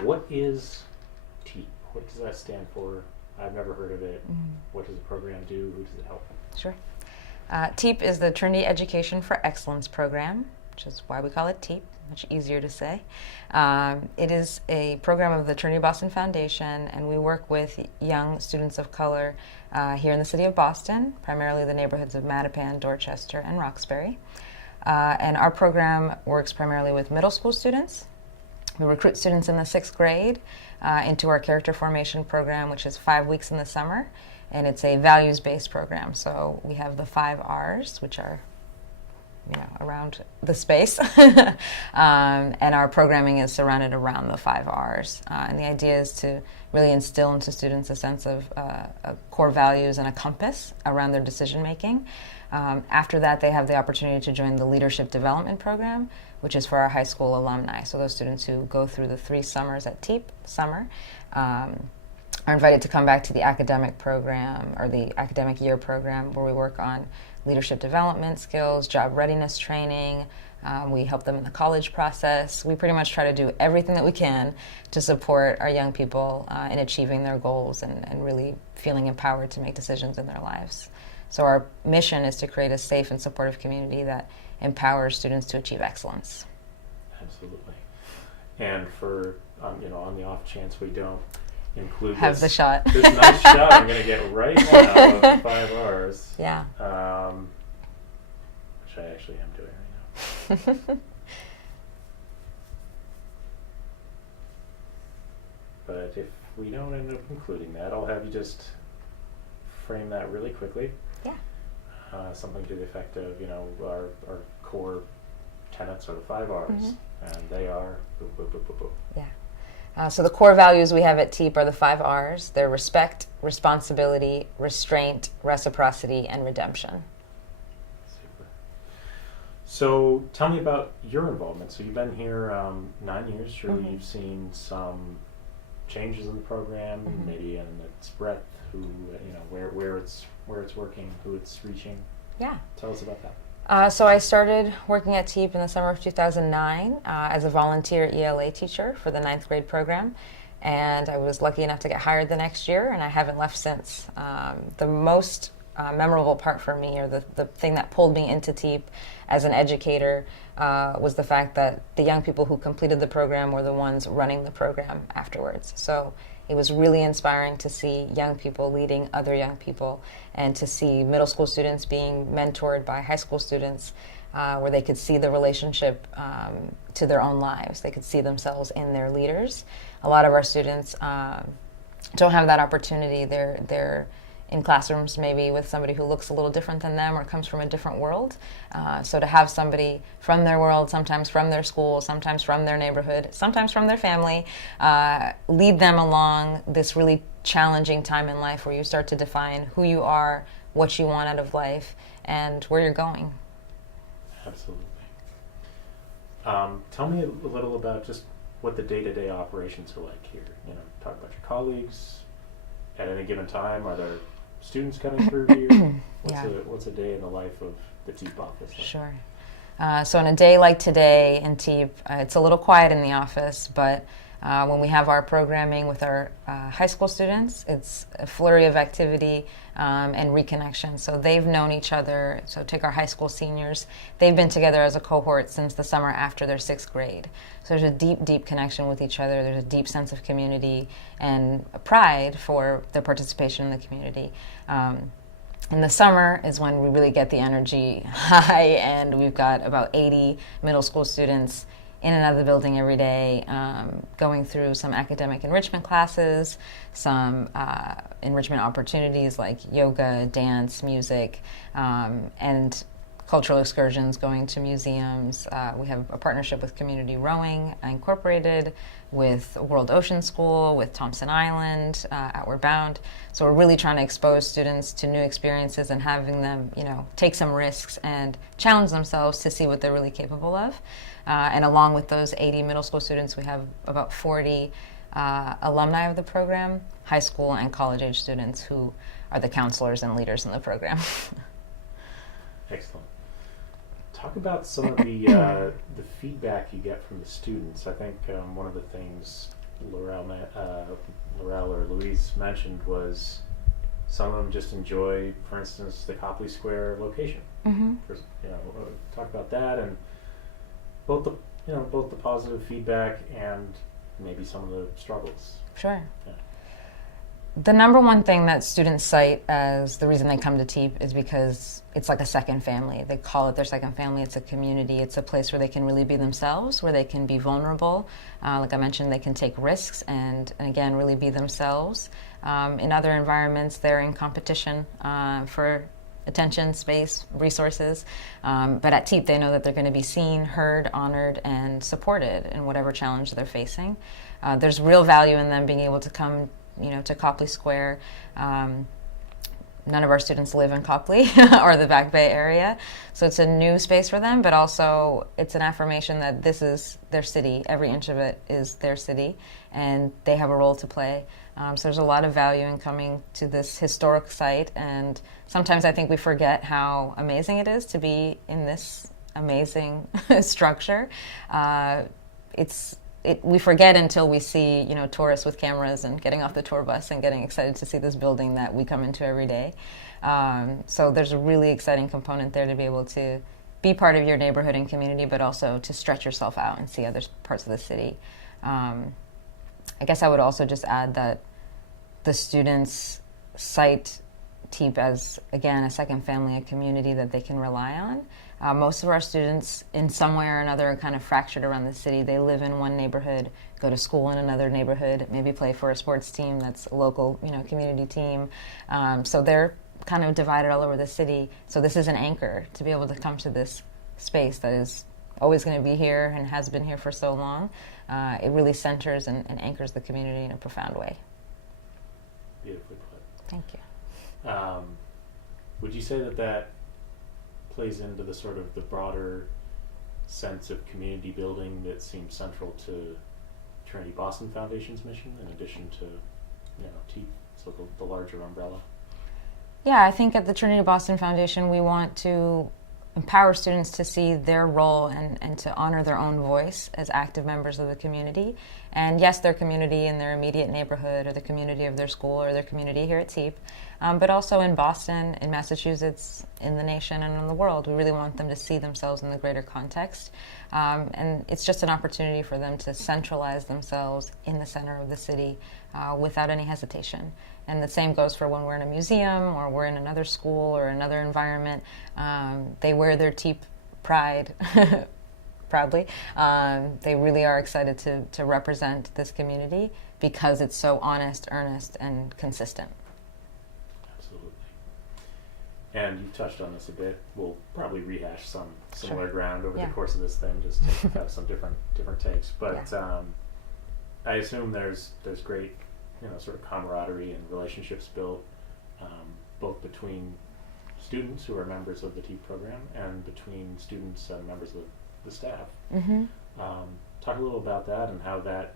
What is TEAP? What does that stand for? I've never heard of it. Mm-hmm. What does the program do? Who does it help? Sure. TEAP is the Trinity Education for Excellence program, which is why we call it TEAP, much easier to say. It is a program of the Trinity Boston Foundation, and we work with young students of color here in the city of Boston, primarily the neighborhoods of Mattapan, Dorchester, and Roxbury. And our program works primarily with middle school students. We recruit students in the 6th grade into our character formation program, which is 5 weeks in the summer, and it's a values-based program. So we have the 5 R's, which are around the space, and our programming is surrounded around the 5 R's. And the idea is to really instill into students a sense of core values and a compass around their decision making. After that, they have the opportunity to join the Leadership Development Program, which is for our high school alumni. So those students who go through the 3 summers at TEAP summer are invited to come back to the academic program, or the academic year program, where we work on leadership development skills, job readiness training. We help them in the college process. We pretty much try to do everything that we can to support our young people in achieving their goals and really feeling empowered to make decisions in their lives. So our mission is to create a safe and supportive community that empowers students to achieve excellence. Absolutely. And for, on the off chance we don't include Have the shot. This nice shot I'm going to get right now of the 5 R's. Yeah. Which I actually am doing right now. But if we don't end up including that, I'll have you just frame that really quickly. Yeah. Something to the effect of, our core tenets are the 5 R's, and they are boop, boop, boop, boop, boop. Yeah. So the core values we have at TEAP are the 5 R's. They're respect, responsibility, restraint, reciprocity, and redemption. Super. So tell me about your involvement. So you've been here 9 years. Surely you've seen some changes in the program, maybe in its breadth, where it's working, who it's reaching. Yeah. Tell us about that. So I started working at TEAP in the summer of 2009 as a volunteer ELA teacher for the 9th grade program, and I was lucky enough to get hired the next year, and I haven't left since. The most memorable part for me, or the thing that pulled me into TEAP as an educator, was the fact that the young people who completed the program were the ones running the program afterwards. So it was really inspiring to see young people leading other young people, and to see middle school students being mentored by high school students, where they could see the relationship to their own lives. They could see themselves in their leaders. A lot of our students don't have that opportunity. They're in classrooms maybe with somebody who looks a little different than them or comes from a different world. So to have somebody from their world, sometimes from their school, sometimes from their neighborhood, sometimes from their family, lead them along this really challenging time in life where you start to define who you are, what you want out of life, and where you're going. Absolutely. Tell me a little about just what the day-to-day operations are like here. Talk about your colleagues. At any given time, are there students coming through here? What's a day in the life of the TEAP office like? Sure. So on a day like today in TEAP, it's a little quiet in the office, but when we have our programming with our high school students, it's a flurry of activity and reconnection. So they've known each other. So take our high school seniors. They've been together as a cohort since the summer after their 6th grade. So there's a deep, deep connection with each other. There's a deep sense of community and pride for their participation in the community. In the summer is when we really get the energy high, and we've got about 80 middle school students in and out of the building every day, going through some academic enrichment classes, some enrichment opportunities like yoga, dance, music, and cultural excursions, going to museums. We have a partnership with Community Rowing Incorporated, with World Ocean School, with Thompson Island, Outward Bound. So we're really trying to expose students to new experiences and having them, take some risks and challenge themselves to see what they're really capable of. And along with those 80 middle school students, we have about 40 alumni of the program, high school and college-age students who are the counselors and leaders in the program. Excellent. Talk about some of the feedback you get from the students. I think one of the things Laurel or Louise mentioned was some of them just enjoy, for instance, the Copley Square location. Mm-hmm. Talk about that and both the positive feedback and maybe some of the struggles. Sure. Yeah. The number one thing that students cite as the reason they come to TEEP is because it's like a second family. They call it their second family. It's a community. It's a place where they can really be themselves, where they can be vulnerable. Like I mentioned, they can take risks and again, really be themselves. In other environments, they're in competition for attention, space, resources. But at TEEP, they know that they're going to be seen, heard, honored, and supported in whatever challenge they're facing. There's real value in them being able to come to Copley Square. None of our students live in Copley or the Back Bay area, so it's a new space for them, but also it's an affirmation that this is their city. Every inch of it is their city, and they have a role to play. So there's a lot of value in coming to this historic site, and sometimes I think we forget how amazing it is to be in this amazing structure. We forget until we see, tourists with cameras and getting off the tour bus and getting excited to see this building that we come into every day. So there's a really exciting component there to be able to be part of your neighborhood and community, but also to stretch yourself out and see other parts of the city. I guess I would also just add that the students cite TEEP as, again, a second family, a community that they can rely on. Most of our students, in some way or another, are kind of fractured around the city. They live in one neighborhood, go to school in another neighborhood, maybe play for a sports team that's a local, community team. So they're kind of divided all over the city. So this is an anchor to be able to come to this space that is always going to be here and has been here for so long. It really centers and anchors the community in a profound way. Beautifully put. Thank you. Would you say that plays into the sort of the broader sense of community building that seems central to Trinity Boston Foundation's mission, in addition to, TEEP, so the larger umbrella? Yeah, I think at the Trinity Boston Foundation, we want to empower students to see their role and to honor their own voice as active members of the community. And yes, their community in their immediate neighborhood or the community of their school or their community here at TEEP, but also in Boston, in Massachusetts, in the nation, and in the world. We really want them to see themselves in the greater context. And it's just an opportunity for them to centralize themselves in the center of the city without any hesitation. And the same goes for when we're in a museum or we're in another school or another environment. They wear their TEEP pride proudly. They really are excited to represent this community because it's so honest, earnest, and consistent. Absolutely. And you've touched on this a bit. We'll probably rehash some similar ground over the course of this thing, just to have some different takes. But I assume there's great sort of camaraderie and relationships built both between students who are members of the TEEP program and between students and members of the staff. Mm-hmm. Talk a little about that and how that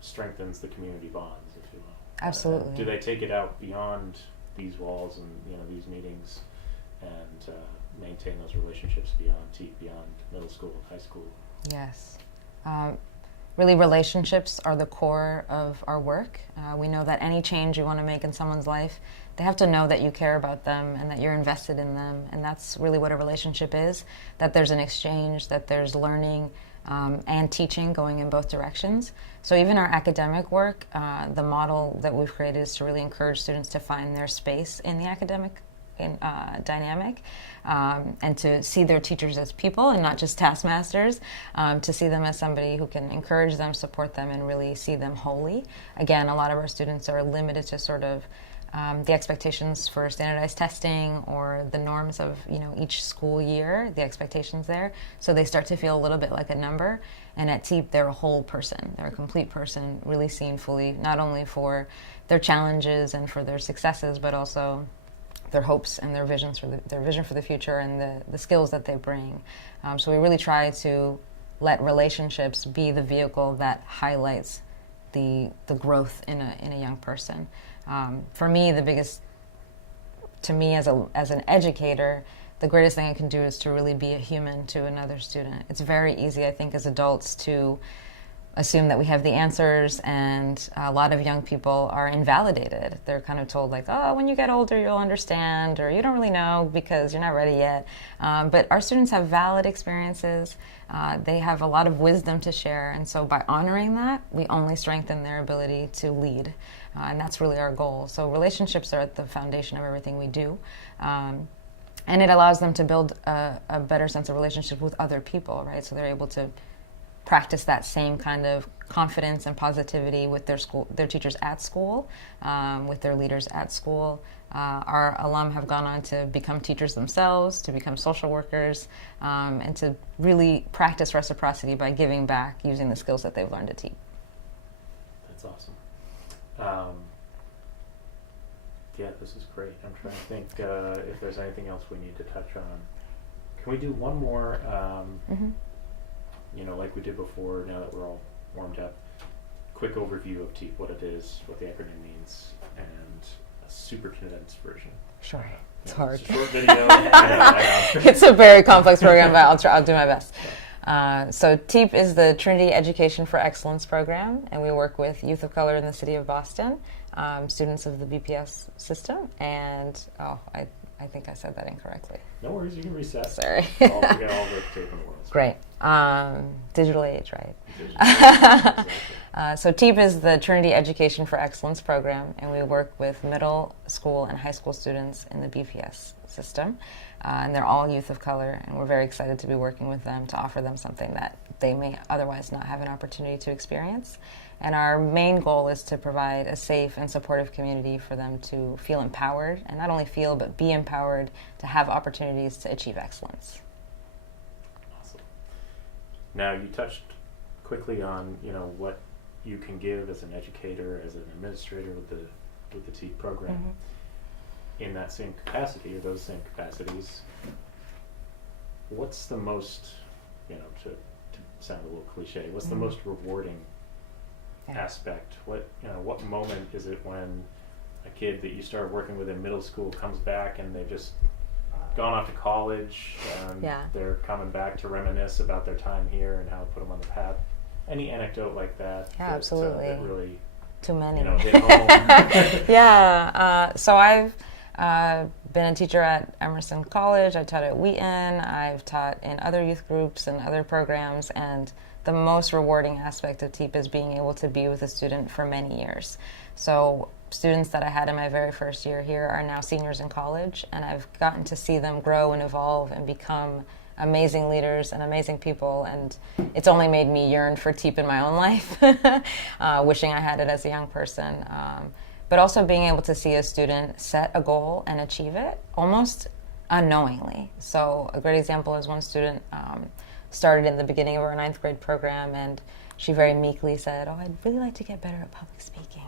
strengthens the community bonds, if you will. Absolutely. Do they take it out beyond these walls and these meetings and maintain those relationships beyond TEEP, beyond middle school, high school? Yes. Really, relationships are the core of our work. We know that any change you want to make in someone's life, they have to know that you care about them and that you're invested in them. And that's really what a relationship is, that there's an exchange, that there's learning and teaching going in both directions. So even our academic work, the model that we've created is to really encourage students to find their space in the academic dynamic, and to see their teachers as people and not just taskmasters, to see them as somebody who can encourage them, support them, and really see them wholly. Again, a lot of our students are limited to sort of the expectations for standardized testing or the norms of each school year, the expectations there. So they start to feel a little bit like a number. And at TEEP, they're a whole person. They're a complete person, really seen fully, not only for their challenges and for their successes, but also their hopes and their visions for their vision for the future and the skills that they bring. So we really try to let relationships be the vehicle that highlights the growth in a young person. For me, the biggest, to me as an educator, the greatest thing I can do is to really be a human to another student. It's very easy, I think, as adults to assume that we have the answers, and a lot of young people are invalidated. They're kind of told like, oh, when you get older you'll understand, or you don't really know because you're not ready yet. But our students have valid experiences. They have a lot of wisdom to share, and so by honoring that, we only strengthen their ability to lead. And that's really our goal. So relationships are at the foundation of everything we do. And it allows them to build a better sense of relationship with other people, right? So they're able to practice that same kind of confidence and positivity with their teachers at school, with their leaders at school. Our alum have gone on to become teachers themselves, to become social workers, and to really practice reciprocity by giving back using the skills that they've learned at TEEP. That's awesome. Yeah, this is great. I'm trying to think if there's anything else we need to touch on. Can we do one more, like we did before, now that we're all warmed up, quick overview of TEEP, what it is, what the acronym means, and a super condensed version. Sure. It's hard. It's a short video. I know. It's a very complex program, but I'll do my best. So TEEP is the Trinity Education for Excellence program, and we work with youth of color in the city of Boston, students of the BPS system, and I think I said that incorrectly. No worries, you can reset. Sorry. We got all the tape in the world. Great. Digital age, right? Digital age, exactly. So TEEP is the Trinity Education for Excellence program, and we work with middle school and high school students in the BPS system. And they're all youth of color, and we're very excited to be working with them to offer them something that they may otherwise not have an opportunity to experience. And our main goal is to provide a safe and supportive community for them to feel empowered, and not only feel, but be empowered to have opportunities to achieve excellence. Awesome. Now, you touched quickly on, what you can give as an educator, as an administrator with the TEEP program. Mm-hmm. In that same capacity, or those same capacities, what's the most, to sound a little cliche, what's the most rewarding aspect? What moment is it when a kid that you started working with in middle school comes back and they've just gone off to college and they're coming back to reminisce about their time here and how it put them on the path? Any anecdote like that? Yeah, absolutely. That really, too many. Hit home. Yeah. So I've been a teacher at Emerson College. I taught at Wheaton. I've taught in other youth groups and other programs, and the most rewarding aspect of TEEP is being able to be with a student for many years. So students that I had in my very first year here are now seniors in college, and I've gotten to see them grow and evolve and become amazing leaders and amazing people, and it's only made me yearn for TEEP in my own life, wishing I had it as a young person. But also being able to see a student set a goal and achieve it almost unknowingly. So a great example is one student started in the beginning of our 9th grade program, and she very meekly said, "Oh, I'd really like to get better at public speaking."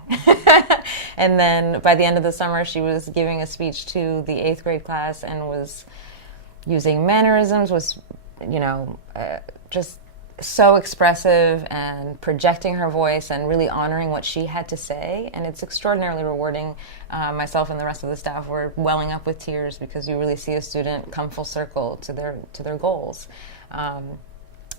And then by the end of the summer, she was giving a speech to the 8th grade class and was using mannerisms, was, just so expressive and projecting her voice and really honoring what she had to say. And it's extraordinarily rewarding. Myself and the rest of the staff were welling up with tears because you really see a student come full circle to their goals.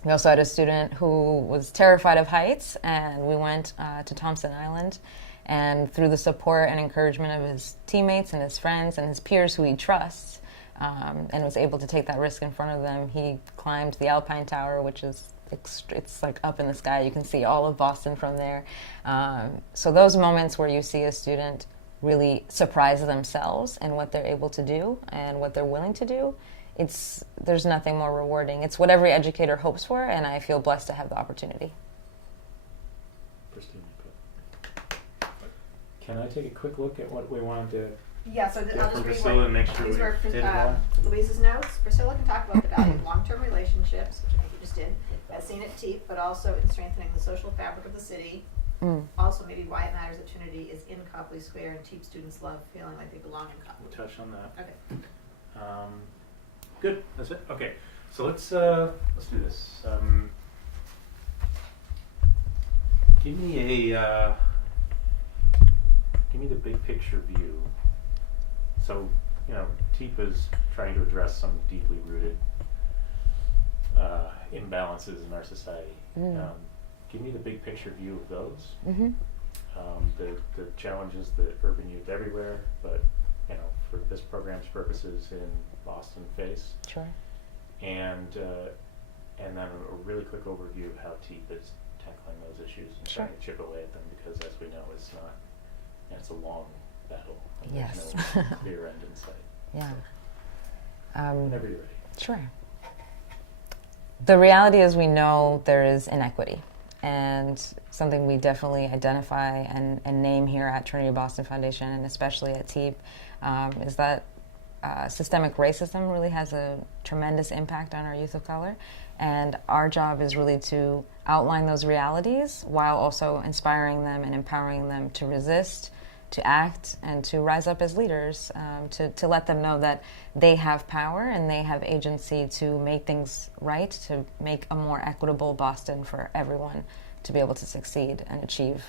We also had a student who was terrified of heights, and we went to Thompson Island, and through the support and encouragement of his teammates and his friends and his peers who he trusts, and was able to take that risk in front of them, he climbed the Alpine Tower, which is it's like up in the sky. You can see all of Boston from there. So those moments where you see a student really surprise themselves in what they're able to do and what they're willing to do, there's nothing more rewarding. It's what every educator hopes for, and I feel blessed to have the opportunity. Priscilla, can I take a quick look at what we wanted to so get I'll from just read Priscilla and make sure these we were did it all? Louise's notes. Priscilla can talk about the value of long-term relationships, which I think you just did, as seen at TEEP, but also in strengthening the social fabric of the city. Also maybe why it matters that Trinity is in Copley Square and TEEP students love feeling like they belong in Copley. We'll touch on that. Okay. Good. That's it. Okay. So let's do this. Give me the big picture view. So, TEEP is trying to address some deeply rooted imbalances in our society. give me the big picture view of those. Mm-hmm. The challenges that urban youth everywhere, but for this program's purposes in Boston face. Sure. And then a really quick overview of how TEEP is tackling those issues and Sure. trying to chip away at them, because as we know, it's not. It's a long battle. And Yes. There's no clear end in sight. Yeah. Whenever you're ready. Sure. The reality is we know there is inequity, and something we definitely identify and name here at Trinity Boston Foundation, and especially at TEEP, is that systemic racism really has a tremendous impact on our youth of color, and our job is really to outline those realities while also inspiring them and empowering them to resist, to act, and to rise up as leaders, to let them know that they have power and they have agency to make things right, to make a more equitable Boston for everyone to be able to succeed and achieve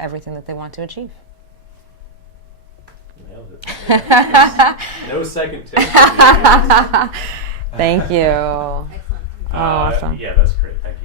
everything that they want to achieve. Nailed it. Yeah, no second take. Thank you. Excellent. Awesome. Yeah, that's great. Thank you.